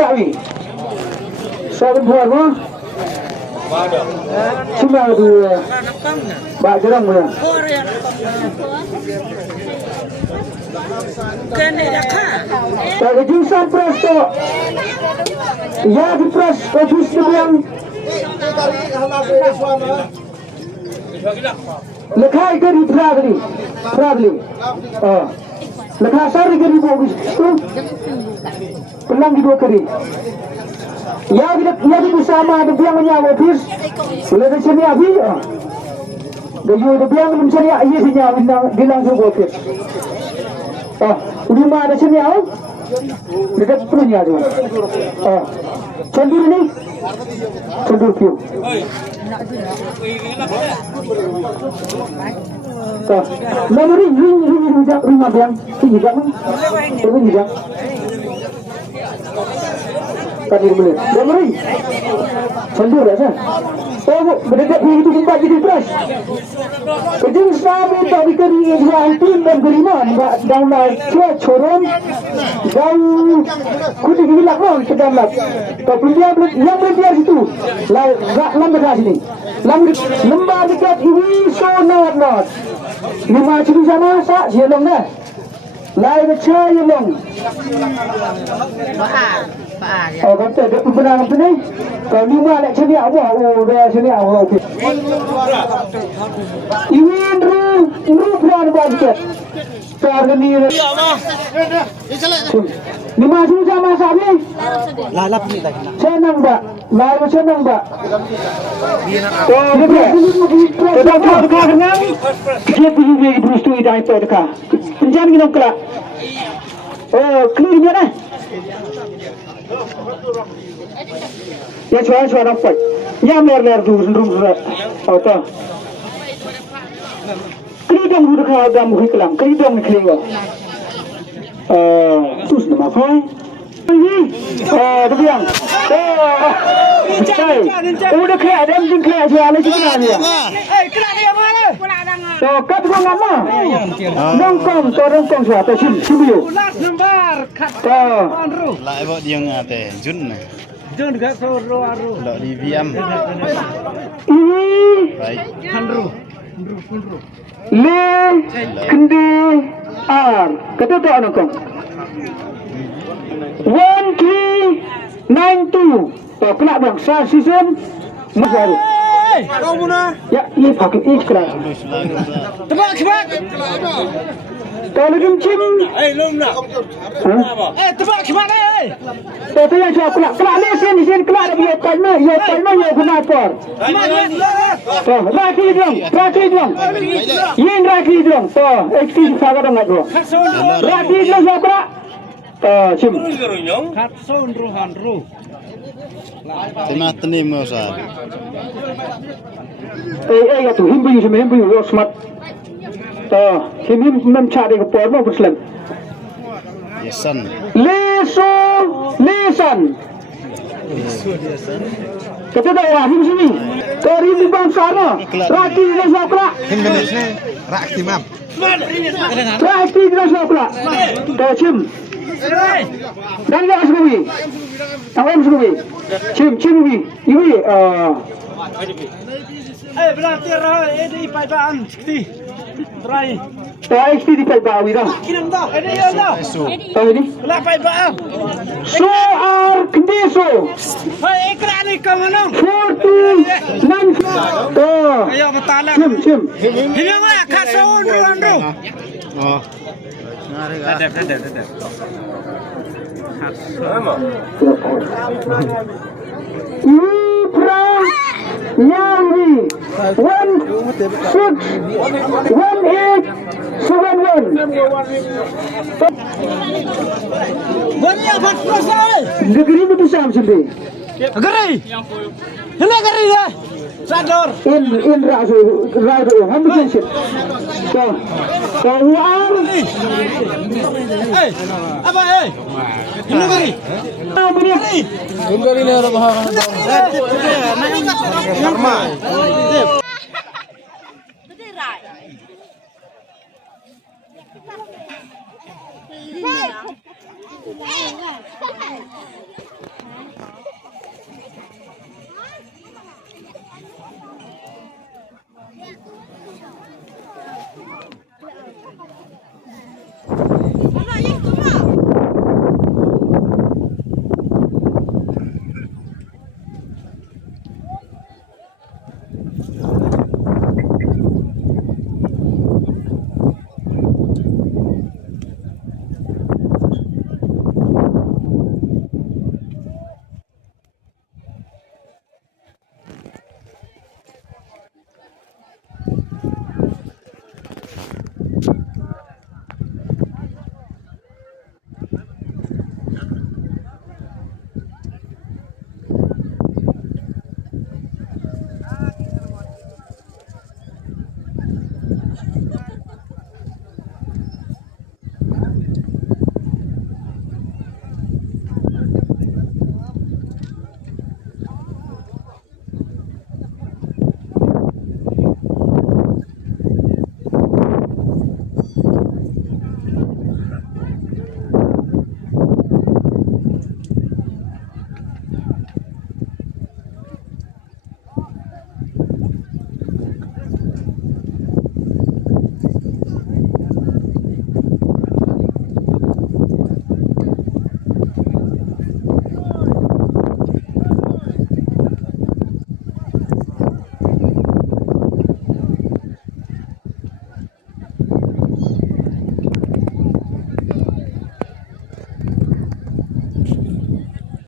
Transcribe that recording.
sawi. Sawi buat mo. Cuma tu. Ba jarang mo. Kene dakha. Kalau jurusan presto. Ya di pres jus yang lekai kari pravli. Lekai sari kari bagus tu. Pelang di dua kari. Ya kita sama ada biang nyawa bis. Boleh sini abi. Gayu ada biang mencari ayah sini bilang tu bopis. Udah ada sini awak. Dekat punya tu. Cendur ni. Cendur piu. Nama ring rumah biang. Ini jangan. Ini jangan. Tadi boleh. Nama ring. Cendur ya sah. Berdekat di itu tempat jadi fresh. Kejeng sabi tak dikeri jual tim dan geriman. Dalam lah coron. Dan kudu gilak non sedang lah. Tapi dia yang berbiar situ. Lambat sini. Lembah dekat ini so not. Lima ciri sana sak jelong dah. Lai baca jelong. Oh kata dia pemenang tu ni. Kalau lima nak cari awak, dia cari awak okey. Iwin ru peran basket. Targa ni. Lima ciri sama sabi. Lalap ni tak kena. Senang tak? Lalu senang tak? Kita kau kenal? Dia pergi terus tu ida itu dekat. Penjan kita kelak. Oh, clearnya dah. Ya cuaca nampak. Ya mer dur. Auto. Keridong dur kau dah muhi kelam. Keridong ni kelingo. Terus nama kau. Tapi yang. Udah kaya ada mungkin kaya jual lagi mana dia? Kena dia mana? So kat gua nama. Nongkong siapa sim biu. Last number. Lai buat dia ngate Jun. Jun dekat Soro Aru. Lok di VM. Baik. Handru. Le kendi ar. Kata tu nongkong. 1392. Oh, kena bang, sah season Masaru. Kau mana? Ya, ini pakai ini kena. Tebak. Kalau jumcim. Lom nak. Tebak mana? Itu yang saya kena. Kena ni sen kena ada dia kalma ya guna apa? Oh, raki dong. Yen raki dong. Oh, eksis saga dong aku. Raki dong siapa? Sim. Katsun Handru. Terima tenim mo sa. Ya tu himbu yo smart. Him cari ke por mau Muslim. Yesan. Lesan. Kata dah him sini. Kari di bangsa no. Raki di sakra. Indonesia rak timam. Raki di sakra. Sim. Dan dia askubi. Awam askubi. Cim bi. Iwi Berarti ini paibaan sekti. Try. eksti di paiba wi dah. Kinam dah. Ini ya dah. Ini. Lah paibaan. So ar kendeso. Hai ikra ni kau mana? 49. Ayo betala. Cim. Ini mana Katsun Handru. Oh. Sedap. Ipra Yawi 161871. Banyak pasal. Negeri itu besar sendiri. Negeri. Ini negeri dah. Sador. In rasu hamil sih. Kau Apa Ini negeri. Negeri ni ada bahagian. Normal.